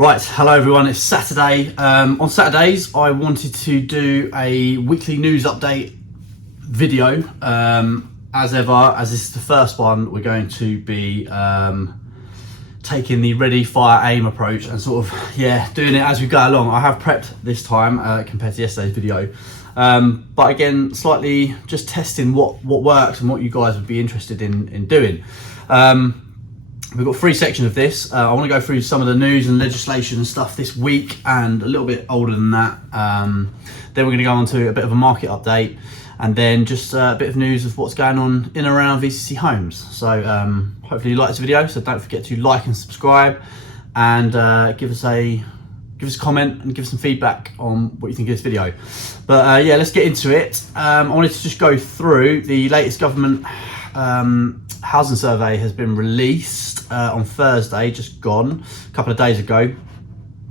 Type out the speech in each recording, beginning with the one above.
Right, hello everyone, it's Saturday. On Saturdays, I wanted to do a weekly news update video. As ever, as this is the first one, we're going to be taking the ready, fire, aim approach and sort of, doing it as we go along. I have prepped this time compared to yesterday's video. But again, slightly just testing what works and what you guys would be interested in doing. We've got three sections of this. I want to go through some of the news and legislation and stuff this week and a little bit older than that. Then we're going to go on to a bit of a market update and then just a bit of news of what's going on in and around VCC Homes. So hopefully you like this video, so don't forget to like and subscribe and give us a comment and give us some feedback on what you think of this video. But let's get into it. I wanted to just go through the latest government housing survey has been released on Thursday, just gone, a couple of days ago.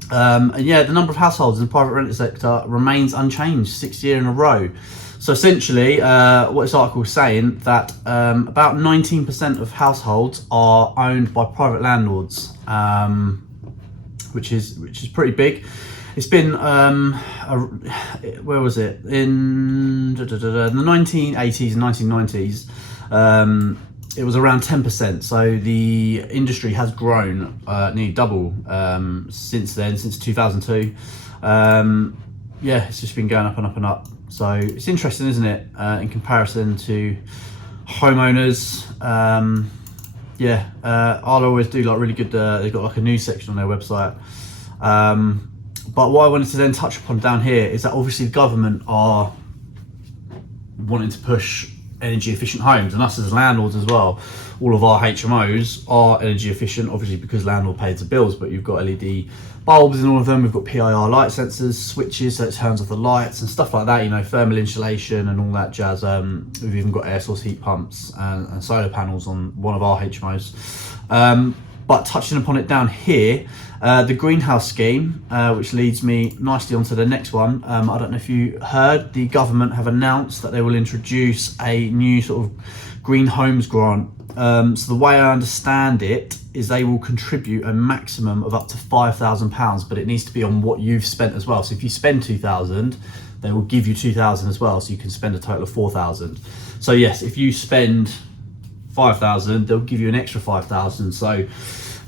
The number of households in the private rented sector remains unchanged, 6th year in a row. So essentially, what this article is saying that about 19% of households are owned by private landlords, which is pretty big. It's been where was it, in the 1980s and 1990s. It was around 10%, so the industry has grown nearly double since then, since 2002. It's just been going up and up and up. So it's interesting, isn't it, in comparison to homeowners. I'll always do like really good, they've got like a news section on their website. But what I wanted to then touch upon down here is that obviously the government are wanting to push energy efficient homes, and us as landlords as well. All of our HMOs are energy efficient, obviously because landlord pays the bills, but you've got LED bulbs in all of them. We've got PIR light sensors, switches, so it turns off the lights and stuff like that, you know, thermal insulation and all that jazz. We've even got air source heat pumps and solar panels on one of our HMOs. But touching upon it down here, the greenhouse scheme, which leads me nicely onto the next one. I don't know if you heard, the government have announced that they will introduce a new sort of green homes grant. So the way I understand it is they will contribute a maximum of up to £5,000, but it needs to be on what you've spent as well. So if you spend 2,000, they will give you 2,000 as well, so you can spend a total of 4,000. So yes, if you spend 5,000, they'll give you an extra 5,000. So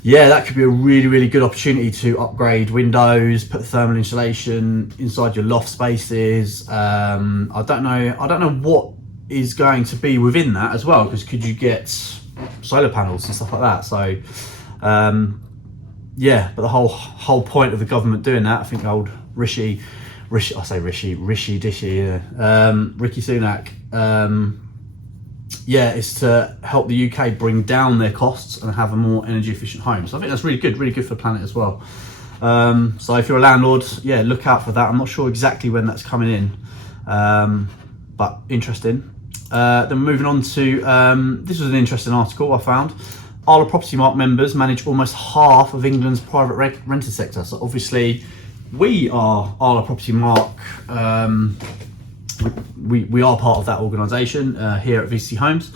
yeah, that could be a really, really good opportunity to upgrade windows, put thermal insulation inside your loft spaces. I don't know what is going to be within that as well, because could you get solar panels and stuff like that? So but the whole point of the government doing that, I think old Rishi Sunak, is to help the UK bring down their costs and have a more energy efficient home. So I think that's really good for the planet as well. So if you're a landlord, look out for that. I'm not sure exactly when that's coming in, but interesting. Then moving on to, this was an interesting article I found. Arla Property Mark members manage almost half of England's private rented sector. So obviously we are Arla Property Mark. We are part of that organisation here at VCC Homes.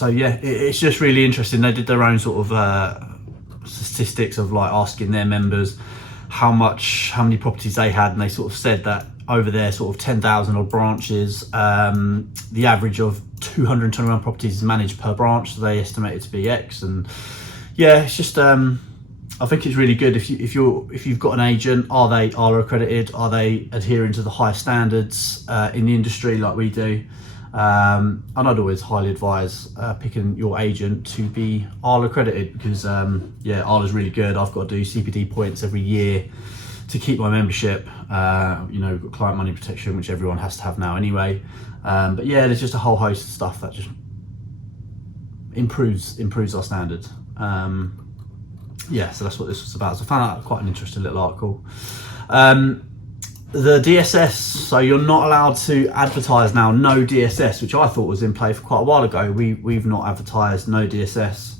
It's just really interesting. They did their own sort of statistics of like asking their members how many properties they had, and they sort of said that over their sort of 10,000 odd branches, the average of 221 properties is managed per branch, so they estimate it to be X. And it's just I think it's really good if you've got an agent. Are they Arla accredited? Are they adhering to the highest standards in the industry like we do? And I'd always highly advise picking your agent to be Arla accredited, because Arla's really good. I've got to do CPD points every year to keep my membership. We've got client money protection, which everyone has to have now anyway. There's just a whole host of stuff that just improves our standards. So that's what this was about. So I found out quite an interesting little article. The DSS, so you're not allowed to advertise now no DSS, which I thought was in play for quite a while ago. We've not advertised no DSS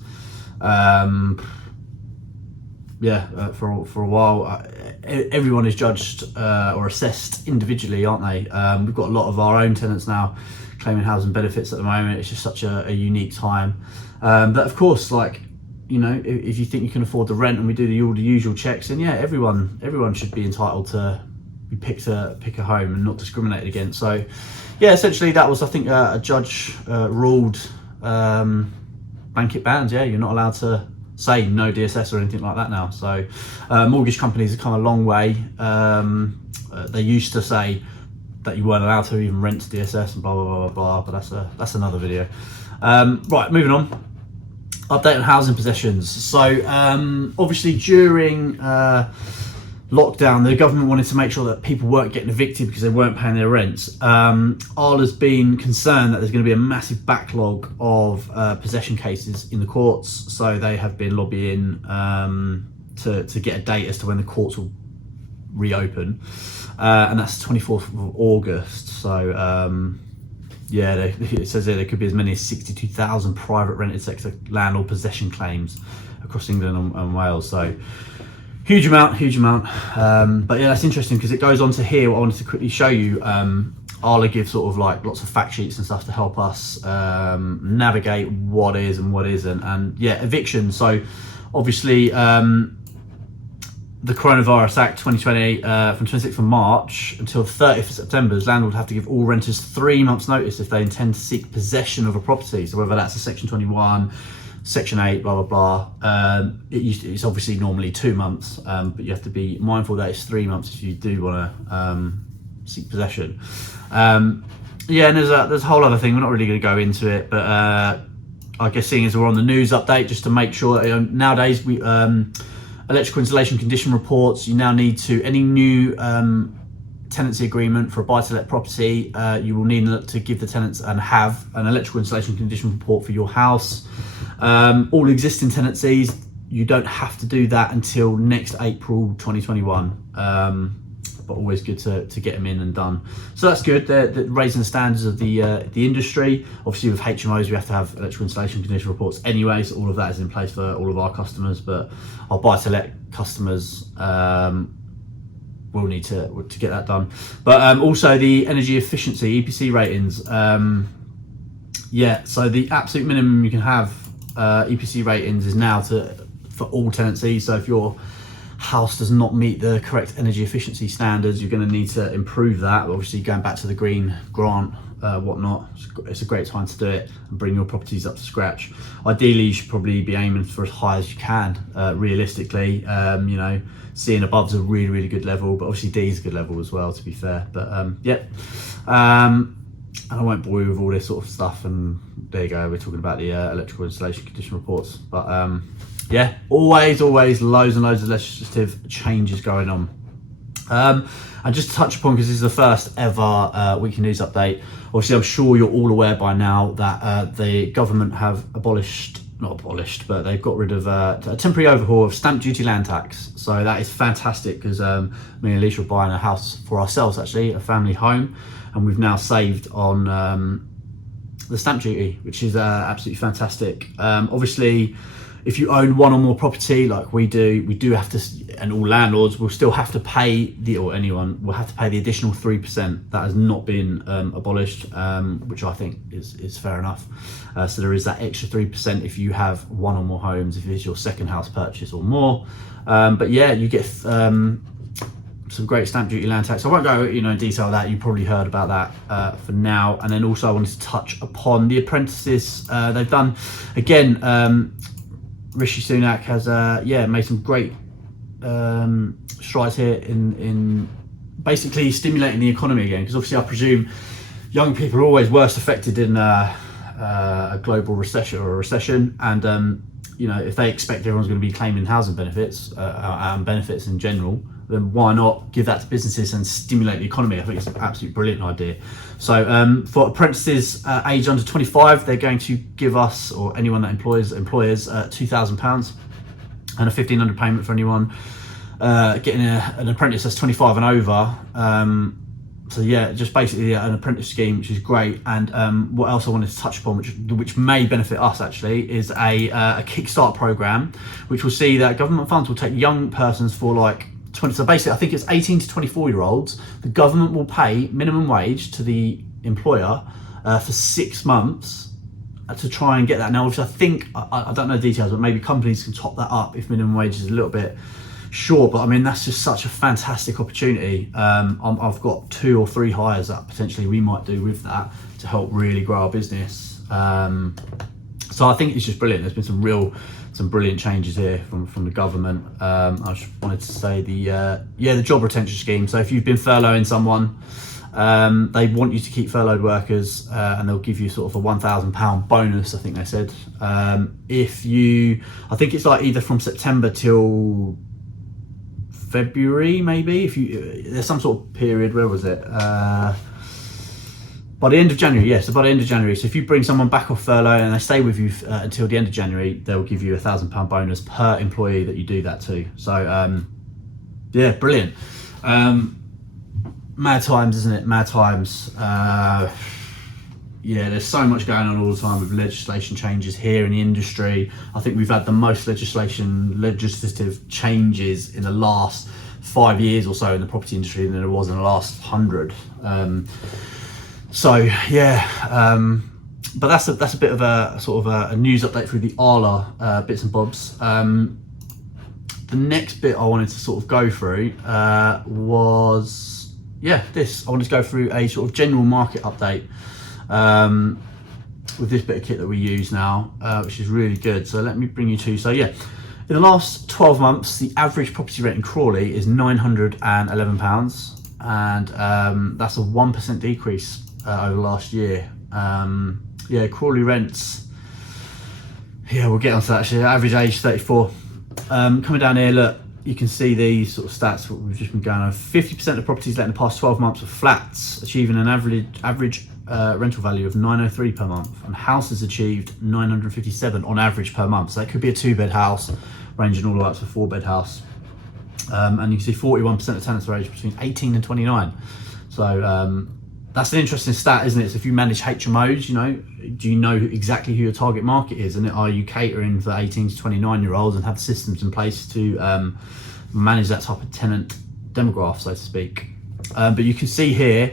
for a while. Everyone is judged or assessed individually, aren't they? We've got a lot of our own tenants now claiming housing benefits at the moment. It's just such a unique time. But of course, like you know, if you think you can afford the rent and we do all the usual checks, then yeah, everyone should be entitled to pick a home and not discriminated against. So yeah, essentially that was, I think, a judge ruled blanket bans. Yeah, you're not allowed to say no DSS or anything like that now. So mortgage companies have come a long way. They used to say that you weren't allowed to even rent to DSS and blah blah blah blah, but that's another video. Right, moving on. Update on housing possessions. So obviously during lockdown, the government wanted to make sure that people weren't getting evicted because they weren't paying their rents. Arla's been concerned that there's going to be a massive backlog of possession cases in the courts, so they have been lobbying to get a date as to when the courts will reopen, and that's the 24th of August. So yeah, it says there could be as many as 62,000 private rented sector landlord possession claims across England and Wales. So huge amount. But yeah, that's interesting because it goes on to here. What I wanted to quickly show you, Arla gives sort of like lots of fact sheets and stuff to help us navigate what is and what isn't. And yeah, eviction. So obviously the Coronavirus Act 2020 from 26th of March until 30th of September, landlords have to give all renters 3 months notice if they intend to seek possession of a property. So whether that's a Section 21, Section 8, blah, blah, blah. It's obviously normally 2 months, but you have to be mindful that it's 3 months if you do want to seek possession. Yeah, and there's a whole other thing. We're not really going to go into it, but I guess seeing as we're on the news update, just to make sure that, nowadays we electrical installation condition reports, you now need to, any new tenancy agreement for a buy-to-let property, you will need to give the tenants and have an electrical installation condition report for your house. All existing tenancies, you don't have to do that until next April 2021, but always good to get them in and done. So that's good. They're raising the standards of the industry. Obviously with HMOs we have to have electrical installation condition reports anyway, so all of that is in place for all of our customers, but our buy-to-let customers will need to get that done. But also the energy efficiency, EPC ratings. Yeah, so the absolute minimum you can have EPC ratings is now for all tenancies. So if your house does not meet the correct energy efficiency standards, you're going to need to improve that. Obviously going back to the green grant, whatnot, it's a great time to do it and bring your properties up to scratch. Ideally you should probably be aiming for as high as you can, realistically. You know, C and above is a really good level, but obviously D is a good level as well, to be fair. But yeah, and I won't bore you with all this sort of stuff, and there you go, we're talking about the electrical installation condition reports. But yeah, always loads and loads of legislative changes going on. And just to touch upon, because this is the first ever weekly news update, obviously I'm sure you're all aware by now that the government have not abolished, but they've got rid of a temporary overhaul of stamp duty land tax. So that is fantastic, because me and Alicia are buying a house for ourselves, actually, a family home, and we've now saved on the stamp duty, which is absolutely fantastic. Obviously, if you own one or more property like we do have to, and all landlords will still have to pay or anyone will have to pay the additional 3%. That has not been abolished, which I think is fair enough. So there is that extra 3% if you have one or more homes, if it's your second house purchase or more. But yeah, you get some great stamp duty land tax. I won't go in detail of that. You probably heard about that for now. And then also I wanted to touch upon the apprentices. They've done, again, Rishi Sunak has made some great strides here in basically stimulating the economy again, because obviously I presume young people are always worst affected in a global recession or a recession, and if they expect everyone's going to be claiming housing benefits and benefits in general, then why not give that to businesses and stimulate the economy? I think it's an absolutely brilliant idea. So for apprentices aged under 25, they're going to give us, or anyone that employers, £2,000 and a £1,500 payment for anyone getting an apprentice that's 25 and over. So yeah, just basically an apprentice scheme, which is great. And what else I wanted to touch upon, which may benefit us actually, is a Kickstart program, which will see that government funds will take young persons for like 20. So basically, I think it's 18 to 24-year-olds. The government will pay minimum wage to the employer for 6 months to try and get that. Now, obviously, I think, I don't know details, but maybe companies can top that up if minimum wage is a little bit short. But I mean, that's just such a fantastic opportunity. I've got 2 or 3 hires that potentially we might do with that to help really grow our business. So I think it's just brilliant. There's been some brilliant changes here from the government. I just wanted to say the job retention scheme. So if you've been furloughing someone, they want you to keep furloughed workers, and they'll give you sort of a £1,000 bonus, I think they said. I think it's like either from September till February, maybe. There's some sort of period, where was it? By the end of January, yes. So by the end of January. So if you bring someone back off furlough and they stay with you until the end of January, they'll give you a £1,000 bonus per employee that you do that to. So yeah, brilliant. Mad times, isn't it? Mad times. Yeah, there's so much going on all the time with legislation changes here in the industry. I think we've had the most legislative changes in the last 5 years or so in the property industry than there was in the last 100. So yeah, but that's a bit of a sort of a news update through the Arla bits and bobs. The next bit I wanted to sort of go through was this. I wanted to go through a sort of general market update with this bit of kit that we use now, which is really good. So let me bring you to. So yeah, in the last 12 months, the average property rent in Crawley is £911, and that's a 1% decrease over last year. Crawley rents, we'll get onto that actually. Average age 34. Coming down here, look, you can see these sort of stats what we've just been going over. 50% of properties let in the past 12 months were flats, achieving an average rental value of £903 per month, and houses achieved £957 on average per month. So that could be a 2-bed house ranging all the way up to a 4-bed house. And you can see 41% of tenants are aged between 18 and 29. So that's an interesting stat, isn't it? So if you manage HMOs, do you know exactly who your target market is, and are you catering for 18 to 29-year-olds and have systems in place to manage that type of tenant demograph, so to speak? But you can see here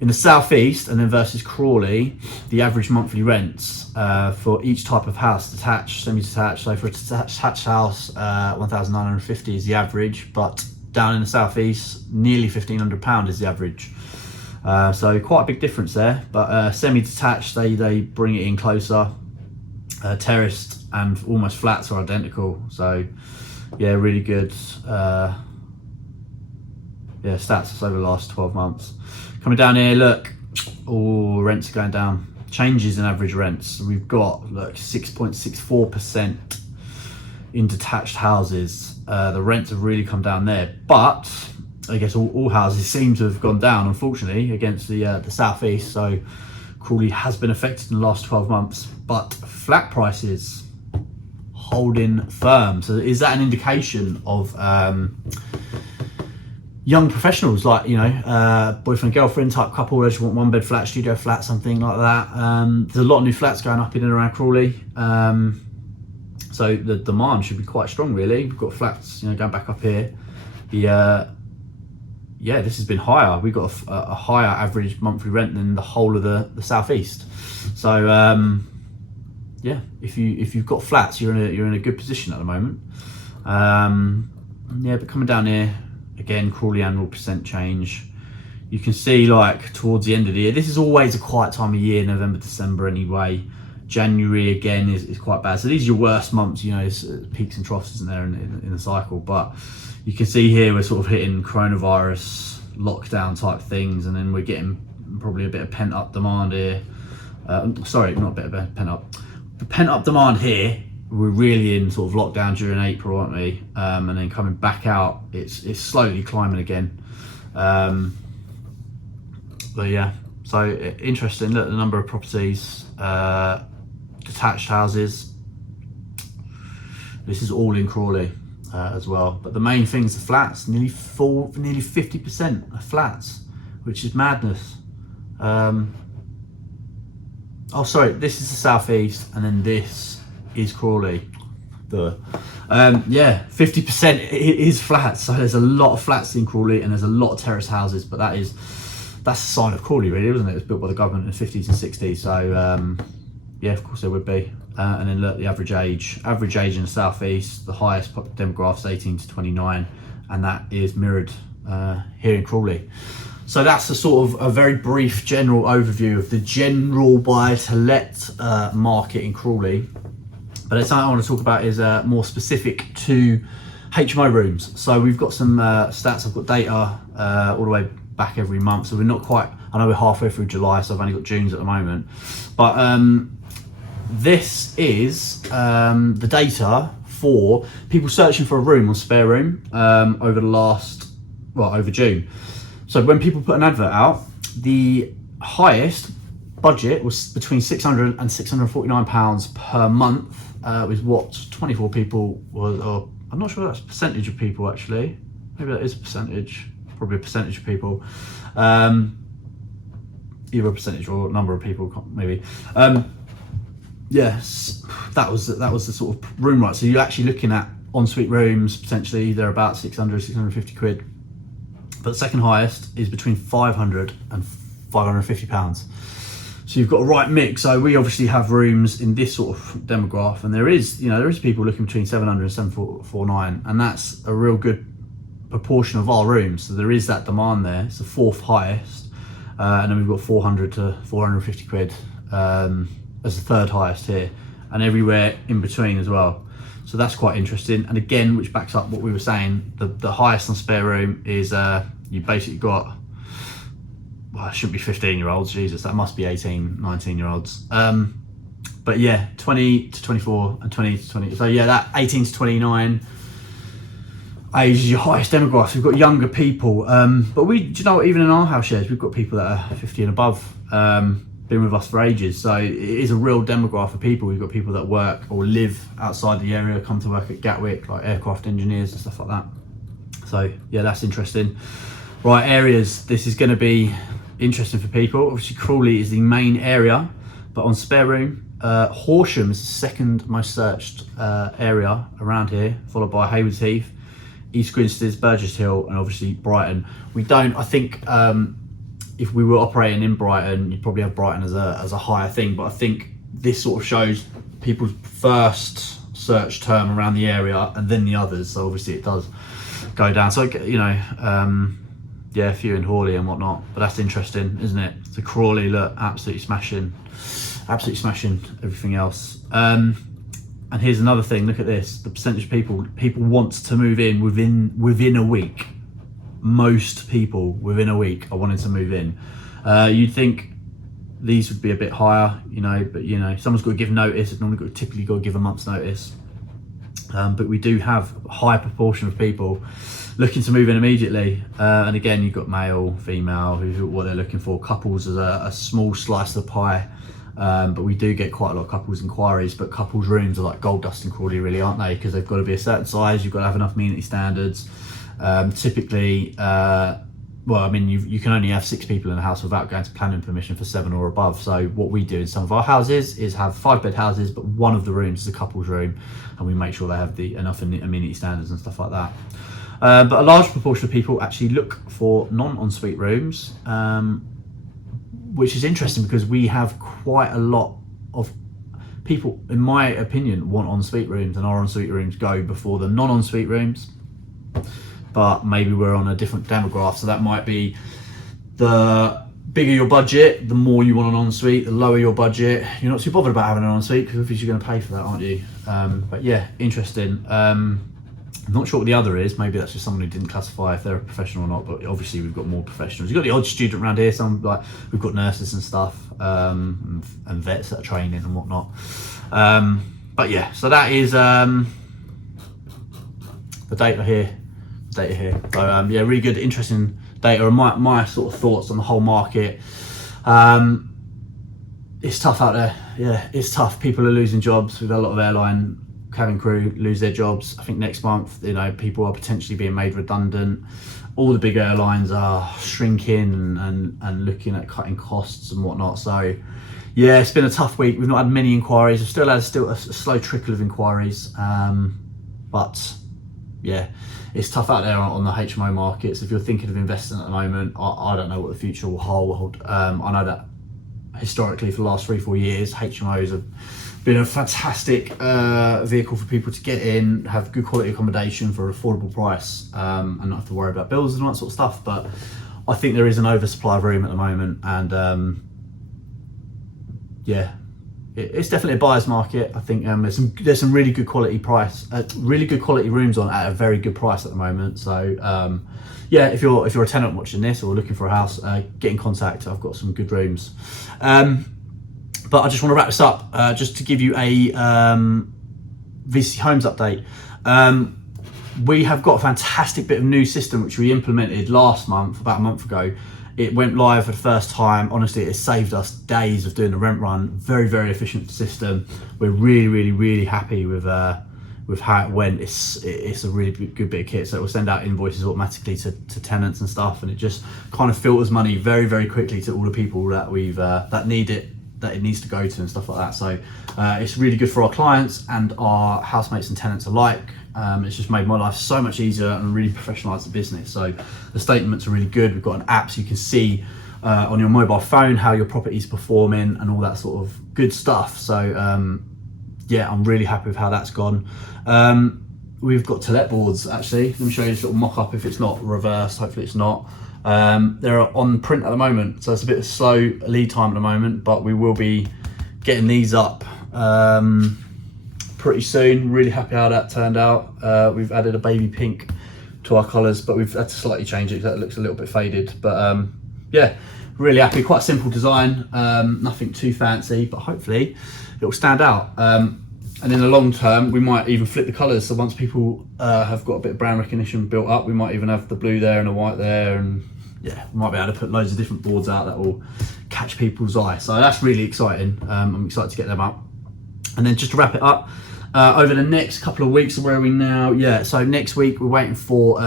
in the southeast, and then versus Crawley, the average monthly rents for each type of house, detached, semi-detached. So for a detached house, £1,950 is the average, but down in the southeast, nearly £1,500 is the average. So quite a big difference there. But semi-detached, they bring it in closer. Terraced and almost flats are identical. So yeah, really good. Stats over the last 12 months. Coming down here, look, rents are going down. Changes in average rents. We've got, look, 6.64% in detached houses. The rents have really come down there, but I guess all houses seem to have gone down, unfortunately, against the southeast. So Crawley has been affected in the last 12 months, but flat prices holding firm. So is that an indication of young professionals, like boyfriend girlfriend type couple that just want 1-bed flat, studio flat, something like that? There's a lot of new flats going up in and around Crawley, so the demand should be quite strong, really. We've got flats going back up here. This has been higher. We've got a higher average monthly rent than the whole of the southeast. So if you've got flats, you're in a good position at the moment. But coming down here again, Crawley annual percent change. You can see, like, towards the end of the year, this is always a quiet time of year, November, December anyway. January again is quite bad. So these are your worst months. It's peaks and troughs, isn't there, in the cycle? But you can see here we're sort of hitting coronavirus lockdown type things, and then we're getting probably a bit of pent up demand here. Sorry, not a bit of pent up. The pent up demand here. We're really in sort of lockdown during April, aren't we? And then coming back out, it's slowly climbing again. But yeah, so interesting. Look, the number of properties, detached houses. This is all in Crawley as well. But the main thing's the flats. Nearly 50% are flats, which is madness. This is the southeast, and then this is Crawley. 50% is flats. So there's a lot of flats in Crawley, and there's a lot of terrace houses. But that's a sign of Crawley, really, wasn't it? It was built by the government in the 50s and 60s. So yeah, of course there would be. And then look, the average age in the southeast, the highest demographic is 18 to 29, and that is mirrored here in Crawley. So that's a sort of a very brief general overview of the general buy to let market in Crawley. But it's something I want to talk about is more specific to HMO rooms. So we've got some stats. I've got data all the way back every month. So we're not quite, I know we're halfway through July, so I've only got June's at the moment. But this is the data for people searching for a room or spare room over June. So when people put an advert out, the highest budget was between £600 and £649 per month, with what 24 people was, or I'm not sure that's a percentage of people actually. Maybe that is a percentage, probably a percentage of people. Either a percentage or a number of people, maybe. Yes, that was the sort of room right. So you're actually looking at ensuite rooms, potentially they're about 600, 650 quid. But the second highest is between £500 and £550. So you've got a right mix. So we obviously have rooms in this sort of demographic, and there is people looking between 700 and 749, and that's a real good proportion of our rooms. So there is that demand there. It's the fourth highest, and then we've got 400 to 450 quid as the third highest here, and everywhere in between as well. So that's quite interesting. And again, which backs up what we were saying, the highest on spare room is you basically got, well, it shouldn't be 15-year-olds, Jesus, that must be 18, 19-year-olds. But yeah, 20 to 24 and 20 to 20. So yeah, that 18 to 29 age is your highest demographic. We've got younger people, but do you know what, even in our house shares, we've got people that are 50 and above, been with us for ages. So it is a real demographic of people. We've got people that work or live outside the area, come to work at Gatwick, like aircraft engineers and stuff like that. So yeah, that's interesting. Right, areas, this is going to be interesting for people. Obviously Crawley is the main area, but on spare room, Horsham is the second most searched area around here, followed by Haywards Heath, East Grinstead, Burgess Hill, and obviously Brighton. I think if we were operating in Brighton, you'd probably have Brighton as a higher thing, but I think this sort of shows people's first search term around the area and then the others. So obviously it does go down. So, yeah, a few in Hawley and whatnot, but that's interesting, isn't it? So Crawley, look, absolutely smashing everything else. And here's another thing, look at this, the percentage of people want to move in within a week. Most people within a week are wanting to move in. You'd think these would be a bit higher, but someone's got to give notice. It's normally typically got to give a month's notice. But we do have a high proportion of people looking to move in immediately. And again, you've got male, female, what they're looking for. Couples is a small slice of the pie. But we do get quite a lot of couples inquiries, but couples rooms are like gold dust in Crawley, really, aren't they? Because they've got to be a certain size, you've got to have enough amenity standards. Typically, you can only have 6 people in a house without going to planning permission for 7 or above. So what we do in some of our houses is have 5-bed houses, but one of the rooms is a couple's room, and we make sure they have enough amenity standards and stuff like that. But a large proportion of people actually look for non-ensuite rooms, which is interesting because we have quite a lot of people, in my opinion, want ensuite rooms, and our ensuite rooms go before the non-ensuite rooms. But maybe we're on a different demographic, so that might be the bigger your budget, the more you want an ensuite. The lower your budget, you're not too bothered about having an ensuite because you're going to pay for that, aren't you? But yeah, interesting. I'm not sure what the other is. Maybe that's just someone who didn't classify if they're a professional or not, but obviously we've got more professionals. You've got the odd student around here, we've got nurses and stuff, and vets that are training and whatnot. But yeah, so that is the data here. So yeah, really good, interesting data, and my sort of thoughts on the whole market. It's tough out there. Yeah, it's tough. People are losing jobs. We've had a lot of airline cabin crew lose their jobs. I think next month, people are potentially being made redundant. All the big airlines are shrinking and looking at cutting costs and whatnot. So yeah, it's been a tough week. We've not had many inquiries. We've still had a slow trickle of inquiries, but yeah, it's tough out there on the HMO markets. If you're thinking of investing at the moment, I don't know what the future will hold. I know that historically for the last 3-4 years, HMOs have been a fantastic vehicle for people to get in, have good quality accommodation for an affordable price, and not have to worry about bills and all that sort of stuff. But I think there is an oversupply of room at the moment, and yeah, it's definitely a buyer's market. I think there's some really good quality rooms on at a very good price at the moment. So yeah, if you're a tenant watching this or looking for a house, get in contact. I've got some good rooms. But I just want to wrap this up just to give you a VCC Homes update. We have got a fantastic bit of new system which we implemented last month, about a month ago. It went live for the first time. Honestly, it saved us days of doing the rent run. Very, very efficient system. We're really, really, really happy with how it went. It's a really good bit of kit. So it will send out invoices automatically to tenants and stuff, and it just kind of filters money very, very quickly to all the people that that need it, that it needs to go to and stuff like that. So it's really good for our clients and our housemates and tenants alike. It's just made my life so much easier and really professionalised the business. So the statements are really good. We've got an app so you can see on your mobile phone how your property's performing and all that sort of good stuff. So yeah, I'm really happy with how that's gone. We've got to-let boards actually. Let me show you this little mock-up if it's not reversed. Hopefully it's not. They're on print at the moment, so it's a bit of slow lead time at the moment, but we will be getting these up pretty soon. Really happy how that turned out. We've added a baby pink to our colours, but we've had to slightly change it because that looks a little bit faded. But yeah, really happy. Quite a simple design, nothing too fancy, but hopefully it will stand out. And in the long term, we might even flip the colours. So once people have got a bit of brand recognition built up, we might even have the blue there and the white there, and yeah, we might be able to put loads of different boards out that will catch people's eye. So that's really exciting. I'm excited to get them up. And then just to wrap it up, over the next couple of weeks, where are we now? Yeah, so next week we're waiting for,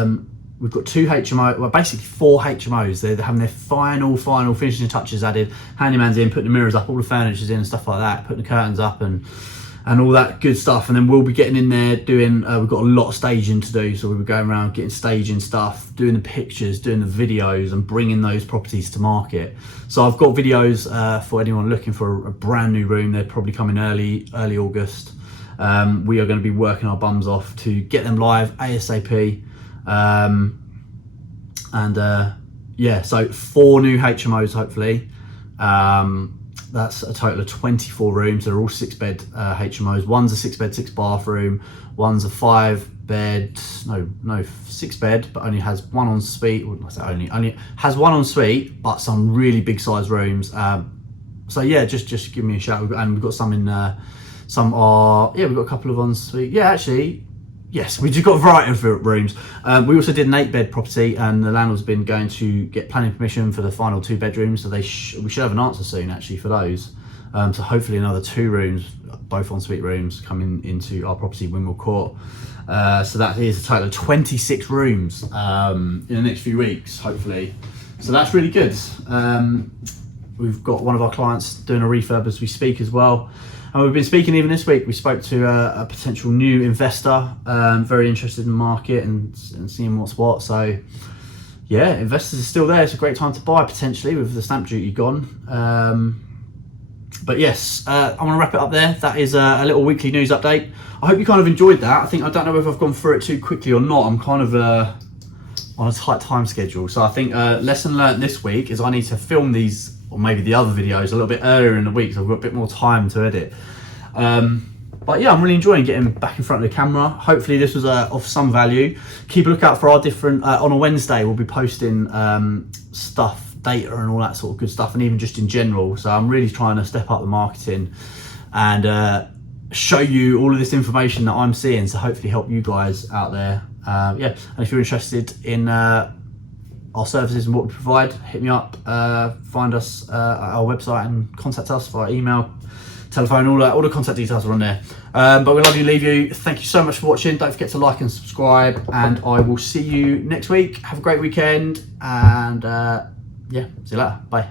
we've got 2 HMO, well basically 4 HMOs. They're having their final finishing touches added. Handyman's in, putting the mirrors up, all the furniture's in and stuff like that, putting the curtains up and all that good stuff. And then we'll be getting in there doing, we've got a lot of staging to do. So we'll be going around getting staging stuff, doing the pictures, doing the videos and bringing those properties to market. So I've got videos for anyone looking for a brand new room. They're probably coming early August. We are going to be working our bums off to get them live ASAP. Yeah, so 4 new HMOs hopefully. That's a total of 24 rooms. They're all 6-bed HMOs. One's a 6-bed, 6-bathroom. One's a 5-bed, no, 6-bed, but only has 1 ensuite. Well, I say only has 1 ensuite, but some really big size rooms. So yeah, just give me a shout. And we've got some in, some are, yeah, we've got a couple of ensuite. Yeah, actually, yes, we've just got a variety of rooms. We also did an 8-bed property, and the landlord's been going to get planning permission for the final 2 bedrooms. So we should have an answer soon, actually, for those. So hopefully another 2 rooms, both ensuite rooms, coming into our property, Wimble Court. So that is a total of 26 rooms in the next few weeks, hopefully. So that's really good. We've got one of our clients doing a refurb as we speak as well. And we've been speaking even this week. We spoke to a potential new investor, very interested in the market and seeing what's what. So yeah, investors are still there. It's a great time to buy potentially with the stamp duty gone. But yes, I'm gonna wrap it up there. That is a little weekly news update. I hope you kind of enjoyed that. I don't know if I've gone through it too quickly or not. I'm kind of on a tight time schedule. So I think lesson learned this week is I need to film these, or maybe the other videos, a little bit earlier in the week, so I've got a bit more time to edit. But yeah, I'm really enjoying getting back in front of the camera. Hopefully this was of some value. Keep a lookout for our different, on a Wednesday we'll be posting stuff, data and all that sort of good stuff, and even just in general. So I'm really trying to step up the marketing and show you all of this information that I'm seeing, so hopefully help you guys out there. Yeah, and if you're interested in our services and what we provide, hit me up, find us at our website and contact us via email, telephone, all the contact details are on there. But we love you, leave you. Thank you so much for watching. Don't forget to like and subscribe, and I will see you next week. Have a great weekend, and yeah, see you later. Bye.